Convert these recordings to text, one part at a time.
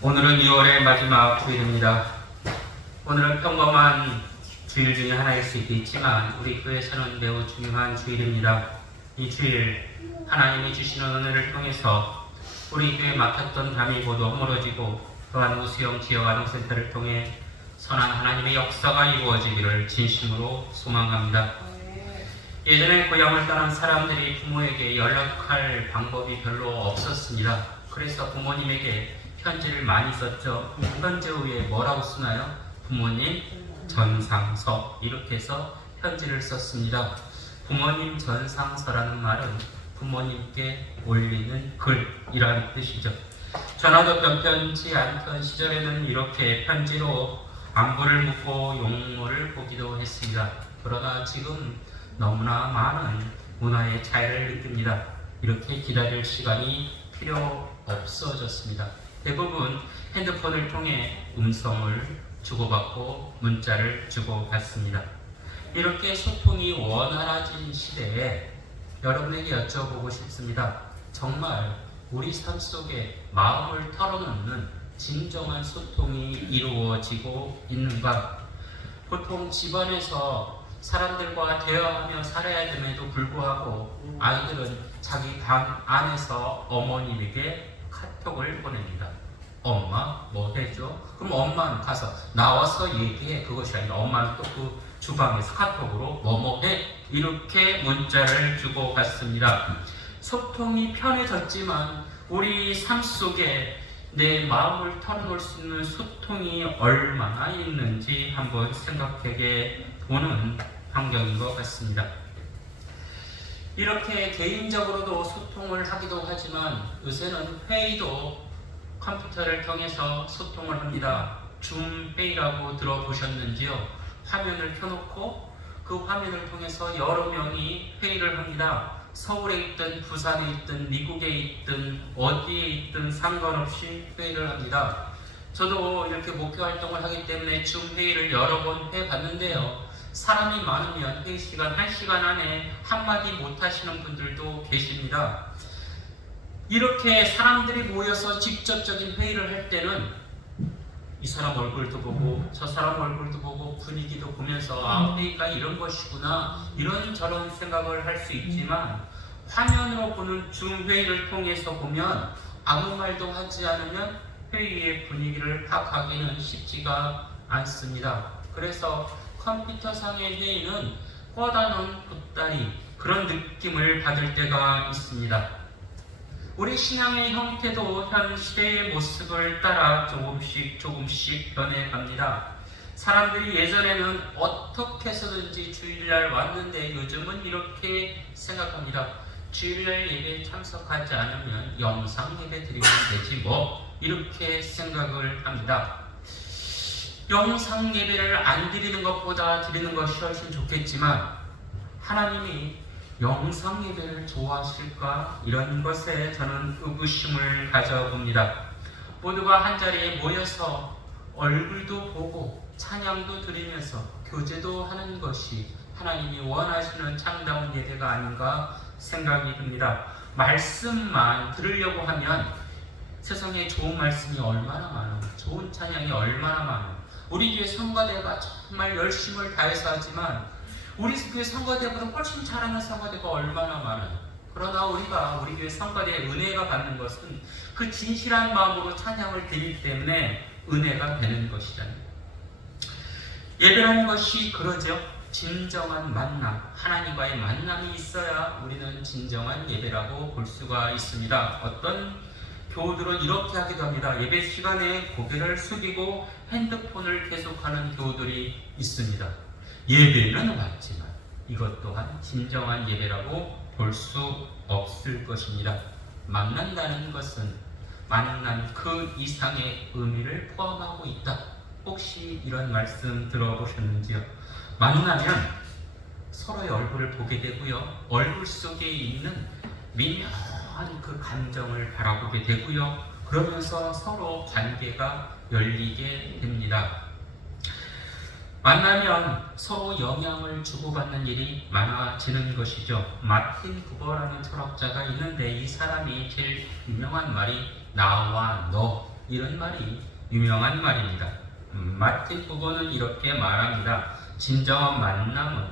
오늘은 2월의 마지막 주일입니다. 오늘은 평범한 주일 중에 하나일 수도 있지만 우리 교회에서는 매우 중요한 주일입니다. 이 주일 하나님이 주시는 은혜를 통해서 우리 교회에 맡았던 담이 모두 허물어지고 또한 우수영 지역 아동센터를 통해 선한 하나님의 역사가 이루어지기를 진심으로 소망합니다. 예전에 고향을 떠난 사람들이 부모에게 연락할 방법이 별로 없었습니다. 그래서 부모님에게 편지를 많이 썼죠. 편지 위에 뭐라고 쓰나요? 부모님 전상서, 이렇게 해서 편지를 썼습니다. 부모님 전상서라는 말은 부모님께 올리는 글이라는 뜻이죠. 전화도 편지 않던 시절에는 이렇게 편지로 안부를 묻고 용모를 보기도 했습니다. 그러나 지금 너무나 많은 문화의 차이를 느낍니다. 이렇게 기다릴 시간이 필요 없어졌습니다. 대부분 핸드폰을 통해 음성을 주고받고 문자를 주고받습니다. 이렇게 소통이 원활해진 시대에 여러분에게 여쭤보고 싶습니다. 정말 우리 삶 속에 마음을 털어놓는 진정한 소통이 이루어지고 있는가? 보통 집안에서 사람들과 대화하며 살아야 됨에도 불구하고 아이들은 자기 방 안에서 어머님에게 카톡을 보냅니다. 엄마 뭐 해줘? 그럼 엄마는 가서 나와서 얘기해. 그것이 아니라 엄마는 또 그 주방에서 카톡으로 뭐뭐 해? 이렇게 문자를 주고받습니다. 소통이 편해졌지만 우리 삶 속에 내 마음을 털어놓을 수 있는 소통이 얼마나 있는지 한번 생각해 보는 환경인 것 같습니다. 이렇게 개인적으로도 소통을 하기도 하지만 요새는 회의도 컴퓨터를 통해서 소통을 합니다. 줌 회의라고 들어보셨는지요? 화면을 켜놓고 그 화면을 통해서 여러 명이 회의를 합니다. 서울에 있든 부산에 있든 미국에 있든 어디에 있든 상관없이 회의를 합니다. 저도 이렇게 목회 활동을 하기 때문에 줌 회의를 여러 번 해봤는데요. 사람이 많으면 회의 시간 1시간 안에 한마디 못 하시는 분들도 계십니다. 이렇게 사람들이 모여서 직접적인 회의를 할 때는 이 사람 얼굴도 보고 저 사람 얼굴도 보고 분위기도 보면서 회의가 이런 것이구나 이런저런 생각을 할 수 있지만 화면으로 보는 줌 회의를 통해서 보면 아무 말도 하지 않으면 회의의 분위기를 파악하기는 쉽지가 않습니다. 그래서 컴퓨터상의 회의는 뻗어놓은 보따리 그런 느낌을 받을 때가 있습니다. 우리 신앙의 형태도 현 시대의 모습을 따라 조금씩 변해갑니다. 사람들이 예전에는 어떻게 해서든지 주일날 왔는데 요즘은 이렇게 생각합니다. 주일날 예배에 참석하지 않으면 영상 예배 드리면 되지 뭐, 이렇게 생각을 합니다. 영상 예배를 안 드리는 것보다 드리는 것이 훨씬 좋겠지만 하나님이 영상 예배를 좋아하실까? 이런 것에 저는 의구심을 가져봅니다. 모두가 한자리에 모여서 얼굴도 보고 찬양도 드리면서 교제도 하는 것이 하나님이 원하시는 참다운 예배가 아닌가 생각이 듭니다. 말씀만 들으려고 하면 세상에 좋은 말씀이 얼마나 많아, 좋은 찬양이 얼마나 많아. 우리 교회 성가대가 정말 열심을 다해서 하지만 우리 교회 성가대보다 훨씬 잘하는 성가대가 얼마나 많아요. 그러나 우리가 우리 교회 성가대의 은혜가 받는 것은 그 진실한 마음으로 찬양을 드리기 때문에 은혜가 되는 것이잖아요. 예배라는 것이 그러죠. 진정한 만남, 하나님과의 만남이 있어야 우리는 진정한 예배라고 볼 수가 있습니다. 어떤 교우들은 이렇게 하기도 합니다. 예배 시간에 고개를 숙이고 핸드폰을 계속하는 교우들이 있습니다. 예배는 왔지만 이것 또한 진정한 예배라고 볼 수 없을 것입니다. 만난다는 것은 만난 그 이상의 의미를 포함하고 있다. 혹시 이런 말씀 들어보셨는지요? 만나면 서로의 얼굴을 보게 되고요. 얼굴 속에 있는 미묘한 그 감정을 바라보게 되고요. 그러면서 서로 관계가 열리게 됩니다. 만나면 서로 영향을 주고받는 일이 많아지는 것이죠. 마틴 부버라는 철학자가 있는데 이 사람이 제일 유명한 말이 나와 너, 이런 말이 유명한 말입니다. 마틴 부고는 이렇게 말합니다. 진정한 만남은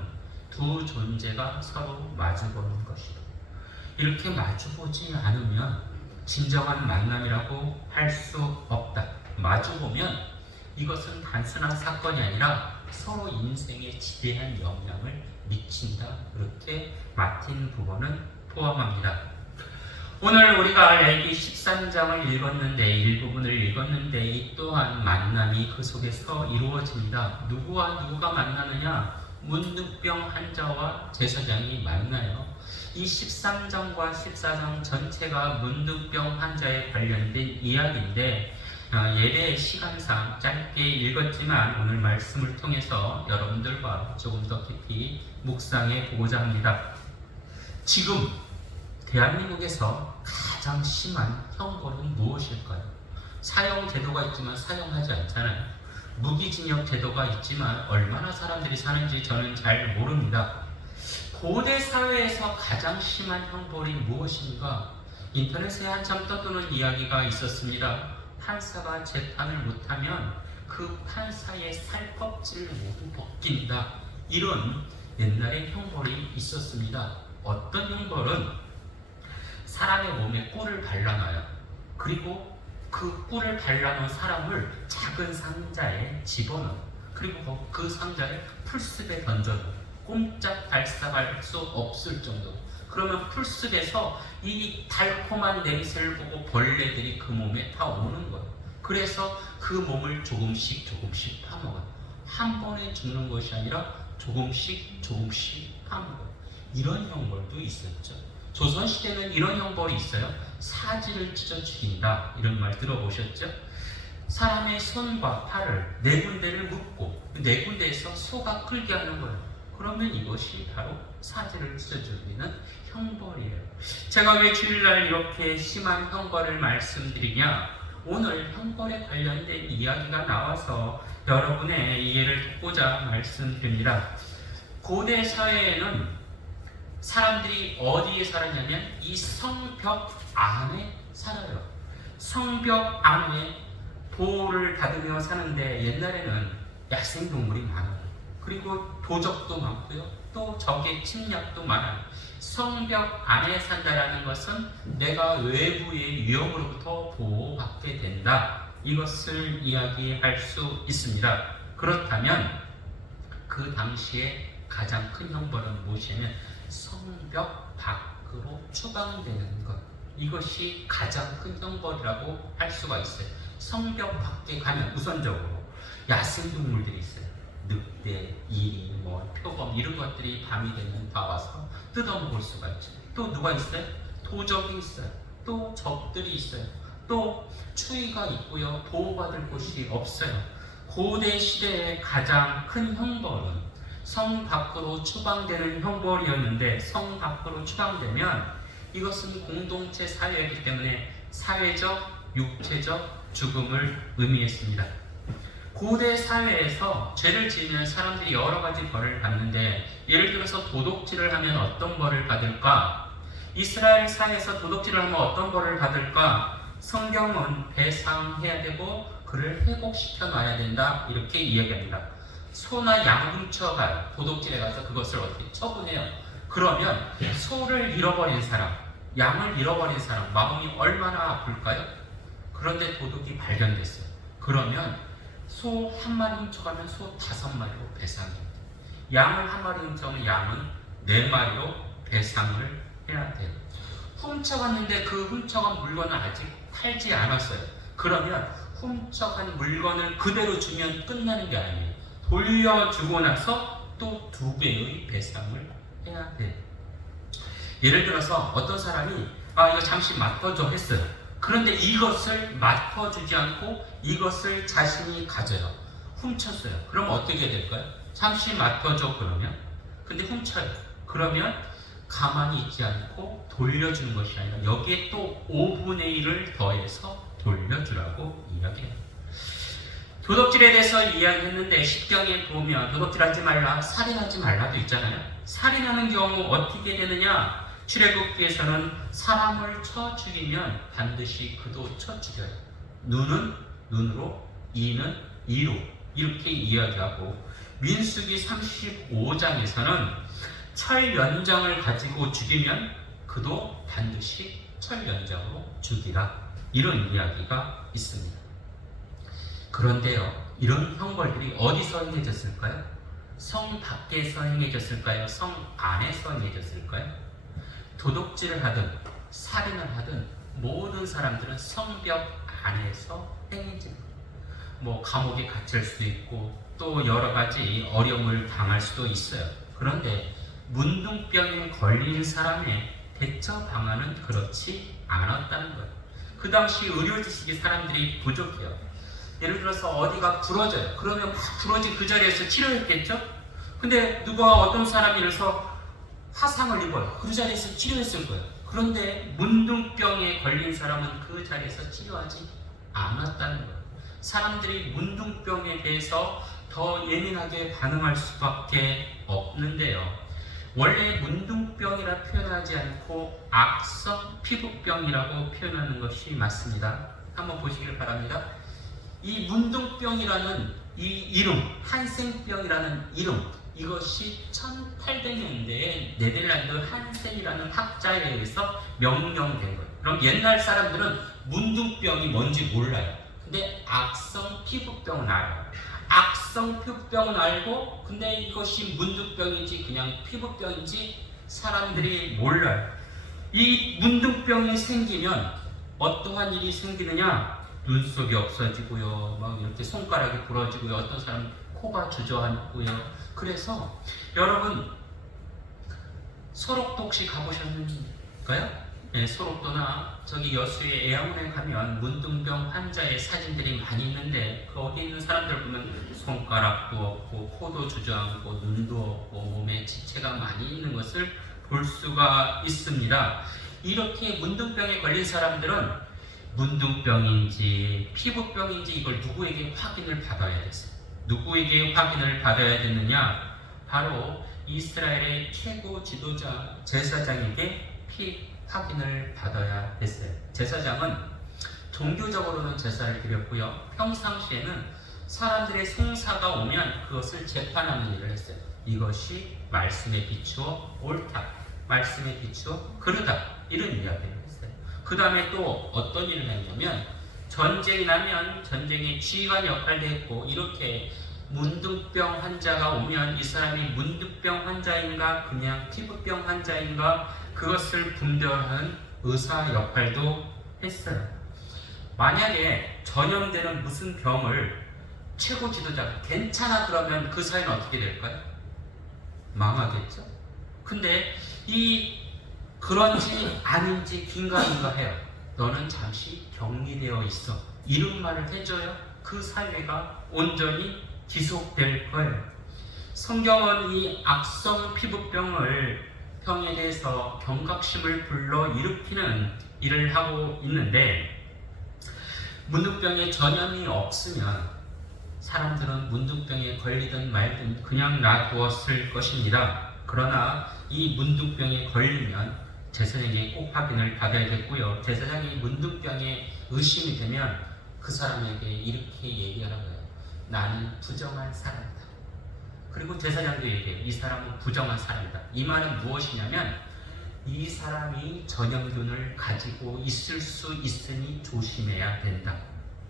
두 존재가 서로 마주보는 것이다. 이렇게 마주보지 않으면 진정한 만남이라고 할 수 없다. 마주보면 이것은 단순한 사건이 아니라 서로 인생에 지대한 영향을 미친다. 그렇게 마틴 부고는 포함합니다. 오늘 우리가 레위기 13장을 읽었는데 일부분을 읽었는데 이 또한 만남이 그 속에서 이루어집니다. 누구와 누구가 만나느냐? 문둥병 환자와 제사장이 만나요. 이 13장과 14장 전체가 문둥병 환자에 관련된 이야기인데 예배 시간상 짧게 읽었지만 오늘 말씀을 통해서 여러분들과 조금 더 깊이 묵상해 보고자 합니다. 지금 대한민국에서 가장 심한 형벌은 무엇일까요? 사형 제도가 있지만 사형하지 않잖아요. 무기징역 제도가 있지만 얼마나 사람들이 사는지 저는 잘 모릅니다. 고대 사회에서 가장 심한 형벌이 무엇인가? 인터넷에 한참 떠도는 이야기가 있었습니다. 판사가 재판을 못하면 그 판사의 살껍질을 모두 벗긴다. 이런 옛날에 형벌이 있었습니다. 어떤 형벌은 사람의 몸에 꿀을 발라놔요. 그리고 그 꿀을 발라놓은 사람을 작은 상자에 집어넣어요. 그리고 그 상자를 풀숲에 던져요. 꼼짝 달싹할 수 없을 정도로. 그러면 풀숲에서 이 달콤한 냄새를 보고 벌레들이 그 몸에 다 오는 거예요. 그래서 그 몸을 조금씩 파먹어요. 한 번에 죽는 것이 아니라 조금씩 파먹어요. 이런 형벌도 있었죠. 조선시대는 이런 형벌이 있어요. 사지를 찢어 죽인다. 이런 말 들어보셨죠? 사람의 손과 팔을 네 군데를 묶고 네 군데에서 소가 끌게 하는 거예요. 그러면 이것이 바로 사지를 찢어 죽이는 형벌이에요. 제가 왜 주일날 이렇게 심한 형벌을 말씀드리냐? 오늘 형벌에 관련된 이야기가 나와서 여러분의 이해를 돕고자 말씀드립니다. 고대 사회에는 사람들이 어디에 살았냐면 이 성벽 안에 살아요. 성벽 안에 보호를 받으며 사는데 옛날에는 야생동물이 많아요. 그리고 도적도 많고요. 또 적의 침략도 많아요. 성벽 안에 산다라는 것은 내가 외부의 위험으로부터 보호받게 된다. 이것을 이야기할 수 있습니다. 그렇다면 그 당시에 가장 큰 형벌은 무엇이냐면 성벽 밖으로 추방되는 것. 이것이 가장 큰 형벌이라고 할 수가 있어요. 성벽 밖에 가면 우선적으로 야생동물들이 있어요. 늑대, 이리, 표범 이런 것들이 밤이 되면 다 와서 뜯어먹을 수가 있죠. 또 누가 있어요? 도적이 있어요. 또 적들이 있어요. 또 추위가 있고요. 보호받을 곳이 없어요. 고대 시대의 가장 큰 형벌은 성 밖으로 추방되는 형벌이었는데 성 밖으로 추방되면 이것은 공동체 사회이기 때문에 사회적, 육체적 죽음을 의미했습니다. 고대 사회에서 죄를 지으면 사람들이 여러 가지 벌을 받는데 예를 들어서 도둑질을 하면 어떤 벌을 받을까? 이스라엘 사회에서 도둑질을 하면 어떤 벌을 받을까? 성경은 배상해야 되고 그를 회복시켜 놔야 된다 이렇게 이야기합니다. 소나 양 훔쳐가요. 도둑질에 가서 그것을 어떻게 처분해요. 그러면 소를 잃어버린 사람, 양을 잃어버린 사람 마음이 얼마나 아플까요? 그런데 도둑이 발견됐어요. 그러면 소 한 마리 훔쳐가면 소 5마리로 배상해요. 양을 한 마리 훔쳐가면 양은 4마리로 배상을 해야 돼요. 훔쳐갔는데 그 훔쳐간 물건은 아직 팔지 않았어요. 그러면 훔쳐간 물건을 그대로 주면 끝나는 게 아니에요. 돌려주고 나서 또 2배의 배상을 해야 돼요. 예를 들어서 어떤 사람이 이거 잠시 맡아줘 했어요. 그런데 이것을 맡아주지 않고 이것을 자신이 가져요. 훔쳤어요. 그럼 어떻게 될까요? 잠시 맡아줘 그러면 근데 훔쳐요. 그러면 가만히 있지 않고 돌려주는 것이 아니라 여기에 또 5분의 1을 더해서 돌려주라고 이야기해요. 도둑질에 대해서 이야기했는데 십경에 보면 도둑질하지 말라, 살인하지 말라도 있잖아요. 살인하는 경우 어떻게 되느냐? 출애굽기에서는 사람을 쳐 죽이면 반드시 그도 쳐 죽여요. 눈은 눈으로, 이는 이로 이렇게 이야기하고, 민수기 35장에서는 철연장을 가지고 죽이면 그도 반드시 철연장으로 죽이라, 이런 이야기가 있습니다. 그런데요, 이런 형벌들이 어디서 행해졌을까요? 성 밖에서 행해졌을까요? 성 안에서 행해졌을까요? 도둑질을 하든 살인을 하든 모든 사람들은 성벽 안에서 행해집니다. 감옥에 갇힐 수도 있고 또 여러 가지 어려움을 당할 수도 있어요. 그런데 문둥병에 걸린 사람의 대처 방안은 그렇지 않았다는 거예요. 그 당시 의료 지식이 사람들이 부족해요. 예를 들어서 어디가 부러져요. 그러면 막 부러진 그 자리에서 치료했겠죠? 근데 어떤 사람이 이래서 화상을 입어요. 그 자리에서 치료했을 거예요. 그런데 문둥병에 걸린 사람은 그 자리에서 치료하지 않았다는 거예요. 사람들이 문둥병에 대해서 더 예민하게 반응할 수밖에 없는데요. 원래 문둥병이라 표현하지 않고 악성 피부병이라고 표현하는 것이 맞습니다. 한번 보시길 바랍니다. 이 문둥병이라는 이 이름, 한센병이라는 이름, 이것이 1800년대에 네덜란드 한센이라는 학자에 의해서 명명된 거예요. 그럼 옛날 사람들은 문둥병이 뭔지 몰라요. 근데 악성 피부병은 알아요. 악성 피부병은 알고, 근데 이것이 문둥병인지 그냥 피부병인지 사람들이 몰라요. 이 문둥병이 생기면 어떠한 일이 생기느냐? 눈썹이 없어지고요, 막 이렇게 손가락이 부러지고요, 어떤 사람은 코가 주저앉고요. 그래서 여러분, 소록도 혹시 가보셨는가요? 네, 소록도나 저기 여수의 애양원에 가면 문둥병 환자의 사진들이 많이 있는데, 거기 있는 사람들 보면 손가락도 없고 코도 주저앉고 눈도 없고 몸에 지체가 많이 있는 것을 볼 수가 있습니다. 이렇게 문둥병에 걸린 사람들은 문둥병인지 피부병인지 이걸 누구에게 확인을 받아야 됐어요. 누구에게 확인을 받아야 됐느냐? 바로 이스라엘의 최고 지도자 제사장에게 확인을 받아야 됐어요. 제사장은 종교적으로는 제사를 드렸고요, 평상시에는 사람들의 생사가 오면 그것을 재판하는 일을 했어요. 이것이 말씀에 비추어 옳다, 말씀에 비추어 그르다, 이런 이야기를 했어요. 그 다음에 또 어떤 일을 했냐면, 전쟁이 나면 전쟁의 지휘관 역할도 했고, 이렇게 문둥병 환자가 오면 이 사람이 문둥병 환자인가 그냥 피부병 환자인가 그것을 분별하는 의사 역할도 했어요. 만약에 전염되는 무슨 병을 최고 지도자가 괜찮아 그러면 그 사회는 어떻게 될까요? 망하겠죠. 근데 그런지 아닌지 긴가민가 해요. 너는 잠시 격리되어 있어, 이런 말을 해줘야 그 사회가 온전히 지속될 거예요. 성경은 이 악성 피부병에 대해서 경각심을 불러일으키는 일을 하고 있는데, 문둥병에 전염이 없으면 사람들은 문둥병에 걸리든 말든 그냥 놔두었을 것입니다. 그러나 이 문둥병에 걸리면 제사장에게 꼭 확인을 받아야겠고요. 제사장이 문둥병에 의심이 되면 그 사람에게 이렇게 얘기하라고 해요. 나는 부정한 사람이다. 그리고 제사장도 얘기해요. 이 사람은 부정한 사람이다. 이 말은 무엇이냐면, 이 사람이 전염균을 가지고 있을 수 있으니 조심해야 된다,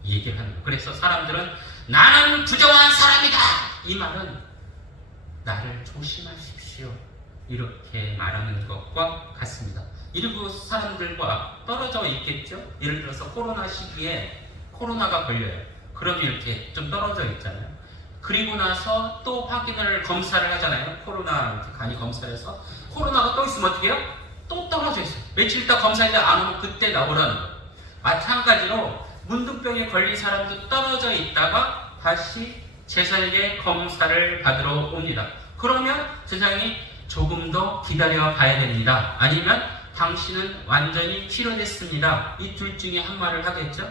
얘기를 하는 거예요. 그래서 사람들은 나는 부정한 사람이다, 이 말은 나를 조심하십시오, 이렇게 말하는 것과 같습니다. 이러고 사람들과 떨어져 있겠죠. 예를 들어서 코로나 시기에 코로나가 걸려요. 그럼 이렇게 좀 떨어져 있잖아요. 그리고 나서 또 확인을, 검사를 하잖아요. 코로나 간이 검사를 해서 코로나가 또 있으면 어떻게 해요? 또 떨어져 있어요. 며칠 있다 검사했는데 안 오면 그때 나오라는 거예요. 마찬가지로 문둥병에 걸린 사람도 떨어져 있다가 다시 제사장에게 검사를 받으러 옵니다. 그러면 제사장이 조금 더 기다려 봐야 됩니다, 아니면 당신은 완전히 치료됐습니다, 이 둘 중에 한 말을 하겠죠.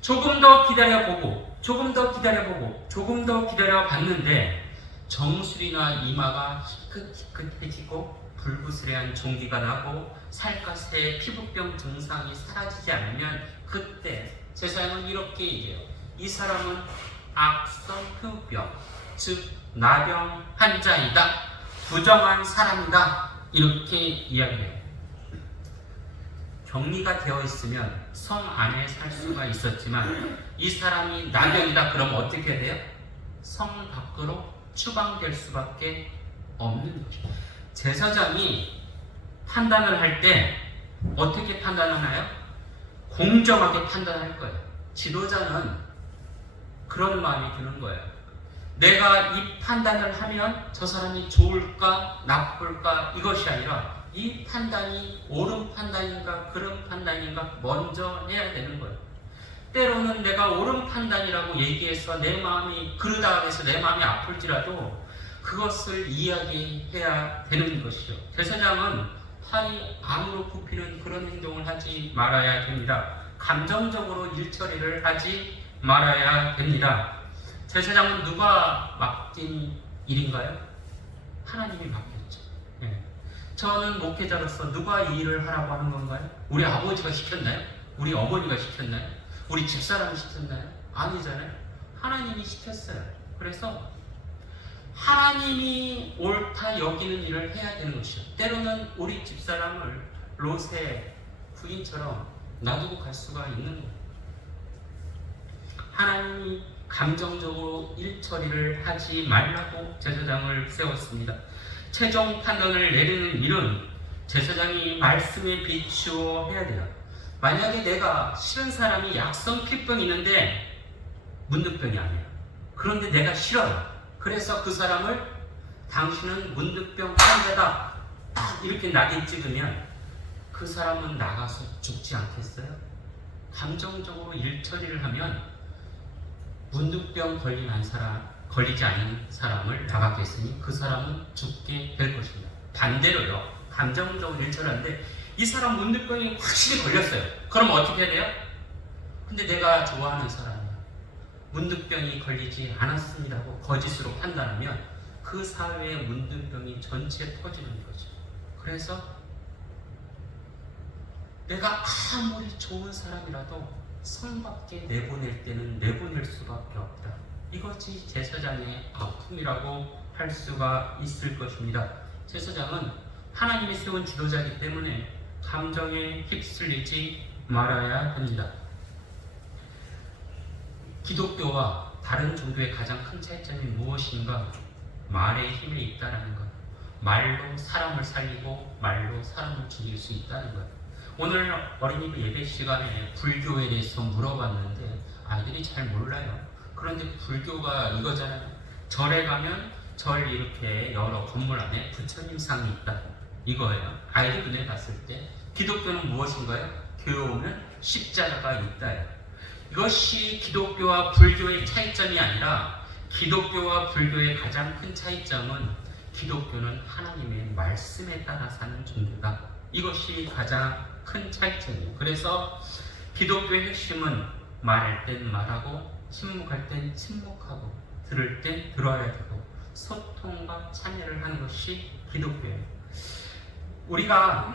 조금 더 기다려보고 조금 더 기다려보고 조금 더 기다려봤는데 정수리나 이마가 희끗희끗해지고 불구스레한 종기가 나고 살갗의 피부병 증상이 사라지지 않으면 그때 제사장은 이렇게 얘기해요. 이 사람은 악성흡병, 즉 나병 환자이다, 부정한 사람이다, 이렇게 이야기해요. 격리가 되어 있으면 성 안에 살 수가 있었지만 이 사람이 나병이다 그럼 어떻게 돼요? 성 밖으로 추방될 수밖에 없는 거죠. 제사장이 판단을 할 때 어떻게 판단하나요? 공정하게 판단할 거예요. 지도자는 그런 마음이 드는 거예요. 내가 이 판단을 하면 저 사람이 좋을까 나쁠까 이것이 아니라 이 판단이 옳은 판단인가 그른 판단인가 먼저 해야 되는 거예요. 때로는 내가 옳은 판단이라고 얘기해서 내 마음이 그러다 해서 내 마음이 아플지라도 그것을 이야기해야 되는 것이죠. 제사장은 팔이 암으로 굽히는 그런 행동을 하지 말아야 됩니다. 감정적으로 일처리를 하지 말아야 됩니다. 제사장은 누가 맡긴 일인가요? 하나님이 맡겼죠. 네. 저는 목회자로서 누가 이 일을 하라고 하는 건가요? 우리 아버지가 시켰나요? 우리 어머니가 시켰나요? 우리 집사람이 시켰나요? 아니잖아요. 하나님이 시켰어요. 그래서 하나님이 옳다 여기는 일을 해야 되는 것이죠. 때로는 우리 집사람을 롯의 부인처럼 놔두고 갈 수가 있는 거예요. 하나님이 감정적으로 일처리를 하지 말라고 제사장을 세웠습니다. 최종 판단을 내리는 일은 제사장이 말씀에 비추어 해야 돼요. 만약에 내가 싫은 사람이 약성피병이 있는데 문득병이 아니에요. 그런데 내가 싫어요. 그래서 그 사람을 당신은 문득병 환자다 이렇게 낙인 찍으면 그 사람은 나가서 죽지 않겠어요? 감정적으로 일처리를 하면 문득병 걸리지 않은 사람을 나가겠으니 그 사람은 죽게 될 것입니다. 반대로요. 감정적으로 일처리하는데 이 사람 문득병이 확실히 걸렸어요. 그럼 어떻게 돼요? 근데 내가 좋아하는 사람이 문득병이 걸리지 않았습니다고 거짓으로 판단하면 그 사회의 문득병이 전체에 퍼지는 거죠. 그래서 내가 아무리 좋은 사람이라도 성 밖에 내보낼 때는 내보낼 수밖에 없다. 이것이 제사장의 아픔이라고 할 수가 있을 것입니다. 제사장은 하나님이 세운 지도자이기 때문에 감정에 휩쓸리지 말아야 합니다. 기독교와 다른 종교의 가장 큰 차이점이 무엇인가? 말의 힘에 있다는 것. 말로 사람을 살리고 말로 사람을 죽일 수 있다는 것. 오늘 어린이집 예배 시간에 불교에 대해서 물어봤는데 아이들이 잘 몰라요. 그런데 불교가 이거잖아요. 절에 가면 절 이렇게 여러 건물 안에 부처님 상이 있다. 이거예요. 아이들 눈에 봤을 때. 기독교는 무엇인가요? 교회 오면 십자가가 있다요. 이것이 기독교와 불교의 차이점이 아니라 기독교와 불교의 가장 큰 차이점은 기독교는 하나님의 말씀에 따라 사는 종교다. 이것이 가장 큰 차이점이에요. 그래서 기독교의 핵심은 말할 땐 말하고 침묵할 땐 침묵하고 들을 땐 들어야 되고 소통과 참여를 하는 것이 기독교예요. 우리가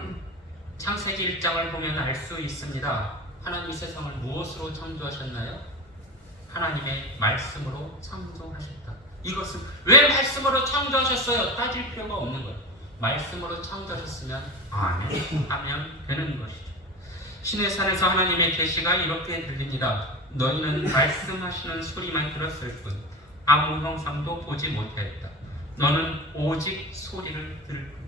창세기 1장을 보면 알 수 있습니다. 하나님이 세상을 무엇으로 창조하셨나요? 하나님의 말씀으로 창조하셨다. 이것은 왜 말씀으로 창조하셨어요? 따질 필요가 없는 거예요. 말씀으로 창조하셨으면 아멘 하면 되는 것이죠. 신의 산에서 하나님의 계시가 이렇게 들립니다. 너희는 말씀하시는 소리만 들었을 뿐 아무 형상도 보지 못하였다. 너는 오직 소리를 들을 뿐.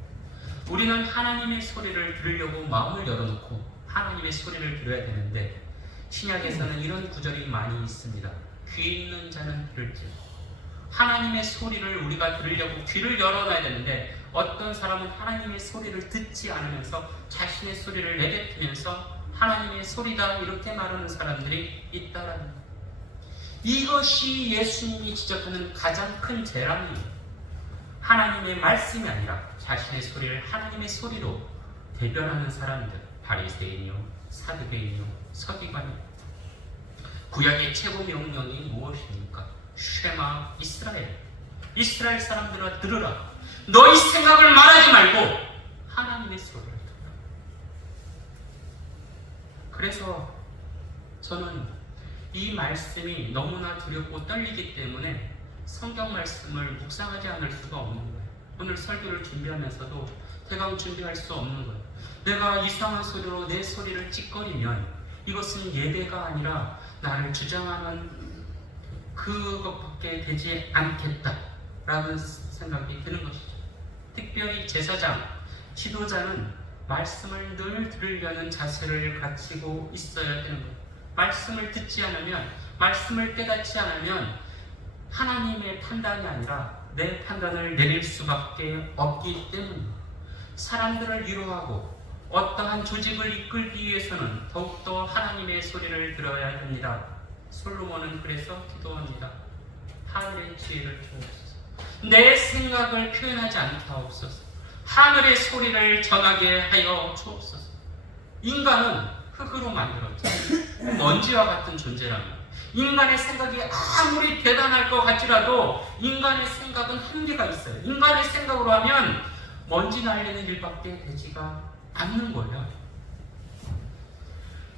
우리는 하나님의 소리를 들으려고 마음을 열어놓고 하나님의 소리를 들어야 되는데 신약에서는 이런 구절이 많이 있습니다. 귀 있는 자는 들을지어다. 하나님의 소리를 우리가 들으려고 귀를 열어놔야 되는데 어떤 사람은 하나님의 소리를 듣지 않으면서 자신의 소리를 내뱉으면서 하나님의 소리다 이렇게 말하는 사람들이 있다라는 거예요. 이것이 예수님이 지적하는 가장 큰 재앙이에요. 하나님의 말씀이 아니라 자신의 소리를 하나님의 소리로 대변하는 사람들, 바리새인이요, 사두개인이요, 서기관이요. 구약의 최고 명령이 무엇입니까? 쉐마 이스라엘. 이스라엘 사람들아 들으라. 너희 생각을 말하지 말고 하나님의 소리를 들으라. 그래서 저는 이 말씀이 너무나 두렵고 떨리기 때문에 성경 말씀을 묵상하지 않을 수가 없는 거예요. 오늘 설교를 준비하면서도 대강 준비할 수 없는 거예요. 내가 이상한 소리로 내 소리를 찌꺼리면 이것은 예배가 아니라 나를 주장하는 그것밖에 되지 않겠다라는 생각이 드는 것이죠. 특별히 제사장, 지도자는 말씀을 늘 들으려는 자세를 갖추고 있어야 되는 거예요. 말씀을 듣지 않으면, 말씀을 깨닫지 않으면 하나님의 판단이 아니라 내 판단을 내릴 수밖에 없기 때문입니다. 사람들을 위로하고 어떠한 조직을 이끌기 위해서는 더욱더 하나님의 소리를 들어야 됩니다. 솔로몬은 그래서 기도합니다. 하늘의 지혜를 주옵소서. 내 생각을 표현하지 않게 하옵소서. 하늘의 소리를 전하게 하여 주옵소서. 인간은 흙으로 만들었죠. 먼지와 같은 존재랍니다. 인간의 생각이 아무리 대단할 것 같지라도 인간의 생각은 한계가 있어요. 인간의 생각으로 하면 먼지 날리는 일밖에 되지가 않는 거예요.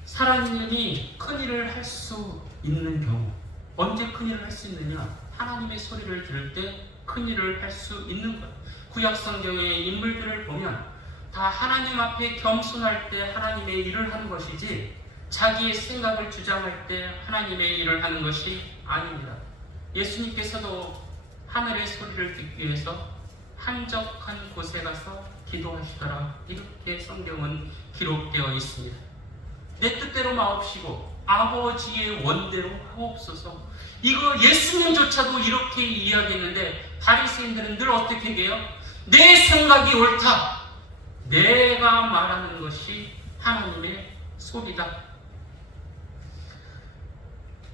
사람이 큰일을 할 수 있는 경우, 언제 큰일을 할 수 있느냐? 하나님의 소리를 들을 때 큰일을 할 수 있는 거예요. 구약 성경의 인물들을 보면 다 하나님 앞에 겸손할 때 하나님의 일을 하는 것이지 자기의 생각을 주장할 때 하나님의 일을 하는 것이 아닙니다. 예수님께서도 하늘의 소리를 듣기 위해서 한적한 곳에 가서 기도하시더라. 이렇게 성경은 기록되어 있습니다. 내 뜻대로 마옵시고 아버지의 원대로 하옵소서. 이거 예수님조차도 이렇게 이야기했는데 바리새인들은 늘 어떻게 해요? 내 생각이 옳다. 내가 말하는 것이 하나님의 소리다.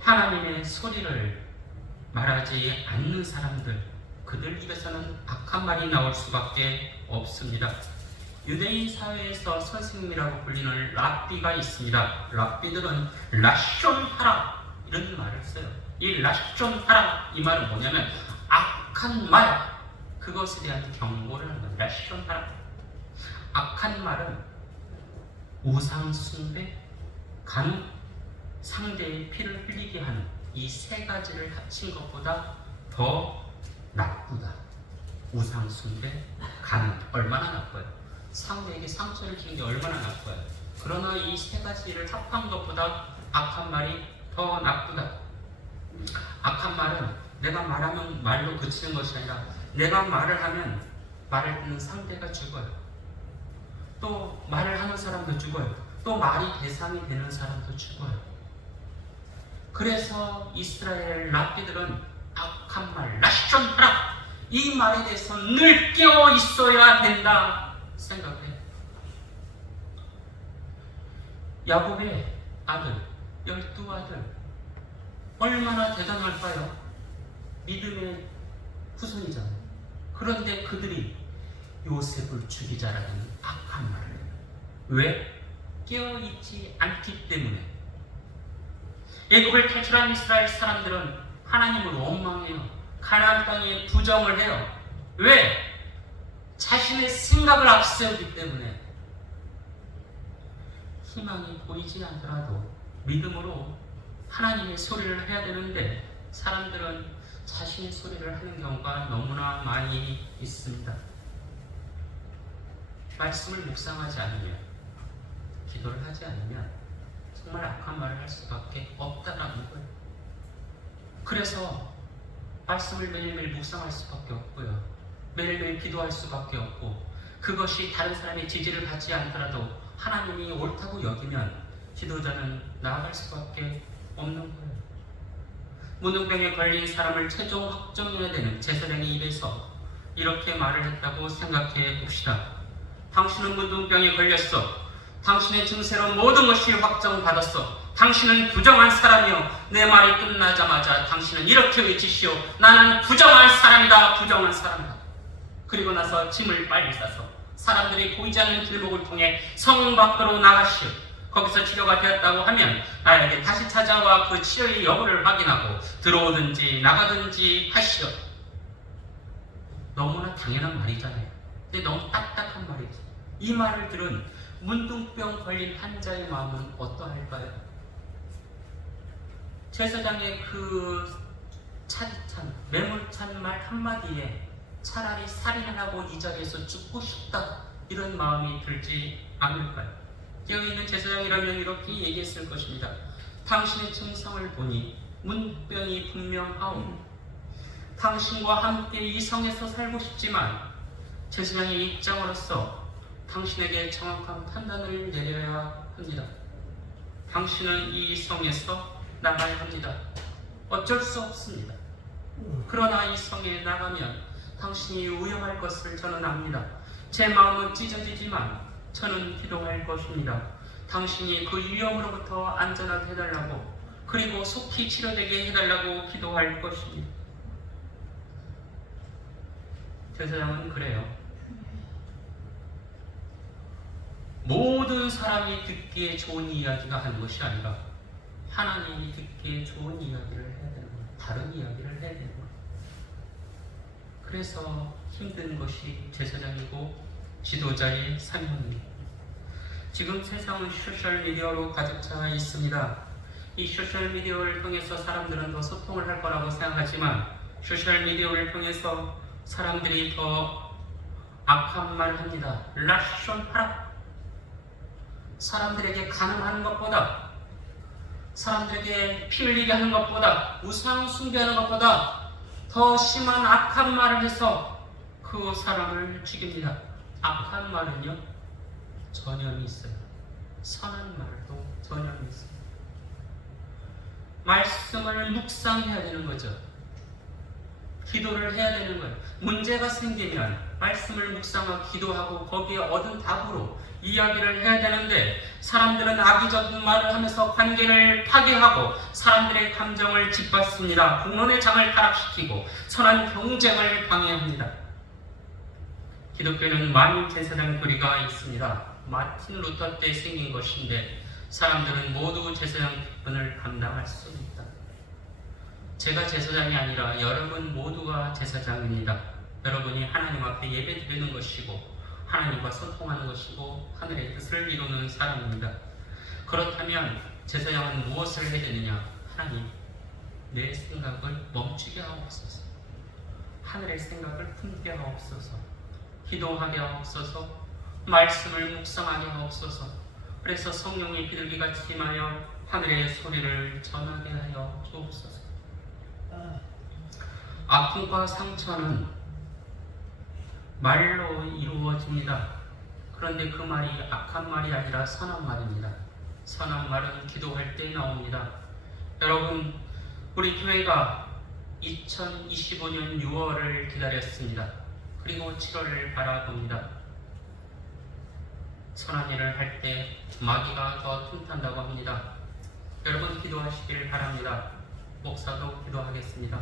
하나님의 소리를 말하지 않는 사람들, 그들 입에서는 악한 말이 나올 수밖에 없습니다. 유대인 사회에서 선생님이라고 불리는 랍비가 있습니다. 랍비들은 라숀하라 이런 말을 써요. 이 라숀하라 이 말은 뭐냐면 악한 말, 그것에 대한 경고를 하는 거예요. 라숀하라. 악한 말은 우상 숭배, 간음, 상대의 피를 흘리게 하는 이 세 가지를 합친 것보다 더 나쁘다. 우상 숭배, 간음, 얼마나 나빠요? 상대에게 상처를 주는 게 얼마나 나빠요? 그러나 이 세 가지를 합한 것보다 악한 말이 더 나쁘다. 악한 말은 내가 말하면 말로 그치는 것이 아니라 내가 말을 하면 말을 듣는 상대가 죽어요. 또 말을 하는 사람도 죽어요. 또 말이 대상이 되는 사람도 죽어요. 그래서 이스라엘 랍비들은 악한 말, 라숀하라, 이 말에 대해서 늘 깨어 있어야 된다 생각해요. 야곱의 아들, 12아들 얼마나 대단할까요? 믿음의 후손이잖아요. 그런데 그들이 요셉을 죽이자라는 악한 말을 해요. 왜? 깨어있지 않기 때문에. 애굽을 탈출한 이스라엘 사람들은 하나님을 원망해요. 가나안 땅에 부정을 해요. 왜? 자신의 생각을 앞세우기 때문에. 희망이 보이지 않더라도 믿음으로 하나님의 소리를 해야 되는데 사람들은 자신의 소리를 하는 경우가 너무나 많이 있습니다. 말씀을 묵상하지 않으면, 기도를 하지 않으면 정말 악한 말을 할 수밖에 없다라는 거예요. 그래서 말씀을 매일매일 묵상할 수밖에 없고요. 매일매일 기도할 수밖에 없고, 그것이 다른 사람의 지지를 받지 않더라도 하나님이 옳다고 여기면 지도자는 나아갈 수밖에 없는 거예요. 문둥병에 걸린 사람을 최종 확정해야 되는 제사장의 입에서 이렇게 말을 했다고 생각해 봅시다. 당신은 문둥병에 걸렸어. 당신의 증세로 모든 것이 확정받았어. 당신은 부정한 사람이요. 내 말이 끝나자마자 당신은 이렇게 외치시오. 나는 부정한 사람이다. 부정한 사람이다. 그리고 나서 짐을 빨리 싸서 사람들이 보이지 않는 길목을 통해 성 밖으로 나가시오. 거기서 치료가 되었다고 하면 나에게 다시 찾아와 그 치료의 여부를 확인하고 들어오든지 나가든지 하시오. 너무나 당연한 말이잖아요. 근데 너무 딱딱한 말이죠. 이 말을 들은 문둥병 걸린 환자의 마음은 어떠할까요? 제사장의 그 차디찬 매몰찬 말 한마디에 차라리 살인을 하고 이 자리에서 죽고 싶다 이런 마음이 들지 않을까요? 여기 있는 제사장이라면 이렇게 얘기했을 것입니다. 당신의 증상을 보니 문병이 분명하오. 당신과 함께 이 성에서 살고 싶지만 제사장의 입장으로서 당신에게 정확한 판단을 내려야 합니다. 당신은 이 성에서 나가야 합니다. 어쩔 수 없습니다. 그러나 이 성에 나가면 당신이 위험할 것을 저는 압니다. 제 마음은 찢어지지만 저는 기도할 것입니다. 당신이 그 위험으로부터 안전하게 해달라고, 그리고 속히 치료되게 해달라고 기도할 것입니다. 제사장은 그래요. 모든 사람이 듣기에 좋은 이야기가 하는 것이 아니라 하나님이 듣기에 좋은 이야기를 해야 되는 거예요. 다른 이야기를 해야 되는 거예요. 그래서 힘든 것이 제사장이고 지도자의 사명입니다. 지금 세상은 소셜미디어로 가득 차 있습니다. 이 소셜미디어를 통해서 사람들은 더 소통을 할 거라고 생각하지만 소셜미디어를 통해서 사람들이 더 악한 말을 합니다. 라숀 하라. 사람들에게 가늠하는 것보다, 사람들에게 피 흘리게 하는 것보다, 우상 숭배하는 것보다 더 심한 악한 말을 해서 그 사람을 죽입니다. 악한 말은요, 전염이 있어요. 선한 말도 전염이 있어요. 말씀을 묵상해야 되는 거죠. 기도를 해야 되는 거예요. 문제가 생기면 말씀을 묵상하고 기도하고 거기에 얻은 답으로 이야기를 해야 되는데 사람들은 악의적인 말을 하면서 관계를 파괴하고 사람들의 감정을 짓밟습니다. 공론의 장을 타락시키고 선한 경쟁을 방해합니다. 기독교는 만인제사장 교리가 있습니다. 마틴 루터 때 생긴 것인데 사람들은 모두 제사장 직분을 감당할 수 있다. 제가 제사장이 아니라 여러분 모두가 제사장입니다. 여러분이 하나님 앞에 예배드리는 것이고 하나님과 소통하는 것이고 하늘의 뜻을 이루는 사람입니다. 그렇다면 제사장은 무엇을 해야 되느냐? 하나님, 내 생각을 멈추게 하옵소서. 하늘의 생각을 품게 하옵소서. 기도하게 하옵소서. 말씀을 묵상하게 하옵소서. 그래서 성령의 비둘기같이 임하여 하늘의 소리를 전하게 하여 주옵소서. 아픔과 상처는 말로 이루어집니다. 그런데 그 말이 악한 말이 아니라 선한 말입니다. 선한 말은 기도할 때 나옵니다. 여러분, 우리 교회가 2025년 6월을 기다렸습니다. 그리고 7월을 바라봅니다. 선한 일을 할 때 마귀가 더 틈탄다고 합니다. 여러분 기도하시길 바랍니다. 목사도 기도하겠습니다.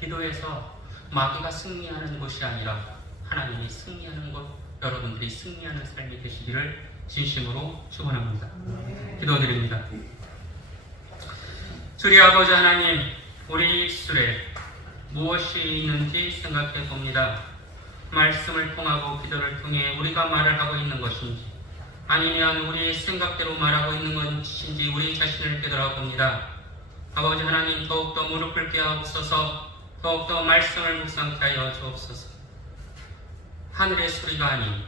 기도해서 마귀가 승리하는 곳이 아니라 하나님이 승리하는 곳, 여러분들이 승리하는 삶이 되시기를 진심으로 축원합니다. 기도드립니다. 주의 아버지 하나님, 우리 입술에 무엇이 있는지 생각해 봅니다. 말씀을 통하고 기도를 통해 우리가 말을 하고 있는 것인지 아니면 우리의 생각대로 말하고 있는 것인지 우리 자신을 되돌아봅니다. 아버지 하나님, 더욱더 무릎을 꿇게 더욱더 말씀을 묵상케 하여 주옵소서. 하늘의 소리가 아닌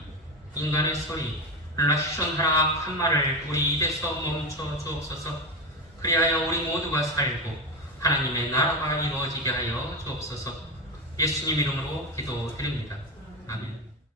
인간의 소리, 라숀하라 한 말을 우리 입에서 멈춰 주옵소서. 그리하여 우리 모두가 살고 하나님의 나라가 이루어지게 하여 주옵소서. 예수님 이름으로 기도드립니다.